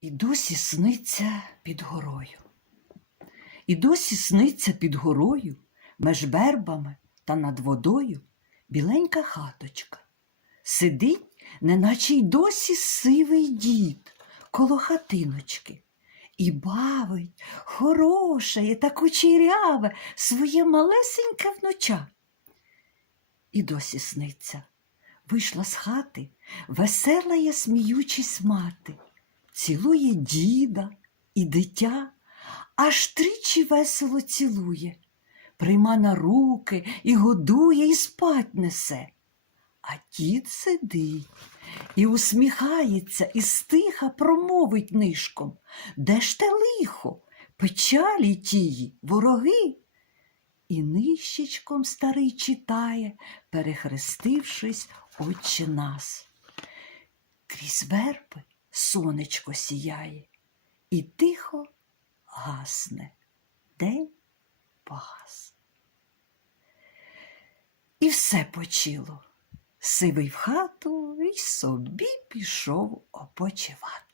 І досі сниться під горою. І досі сниться під горою, меж вербами та над водою біленька хаточка. Сидить, неначе й досі сивий дід коло хатиночки. І бавить хороше та кучеряве своє малесеньке внуча. І досі сниться. Вийшла з хати весела я сміючись мати, цілує діда і дитя, аж тричі весело цілує, прийма на руки і годує, і спать несе. А дід сидить і усміхається, і стиха промовить нишком. Де ж те лихо, печалі тії, вороги? І нищечком старий читає, перехрестившись, Отче нас. Крізь верби сонечко сіяє, і тихо гасне, день погас. І все почило. Сивий в хату і собі пішов опочивати.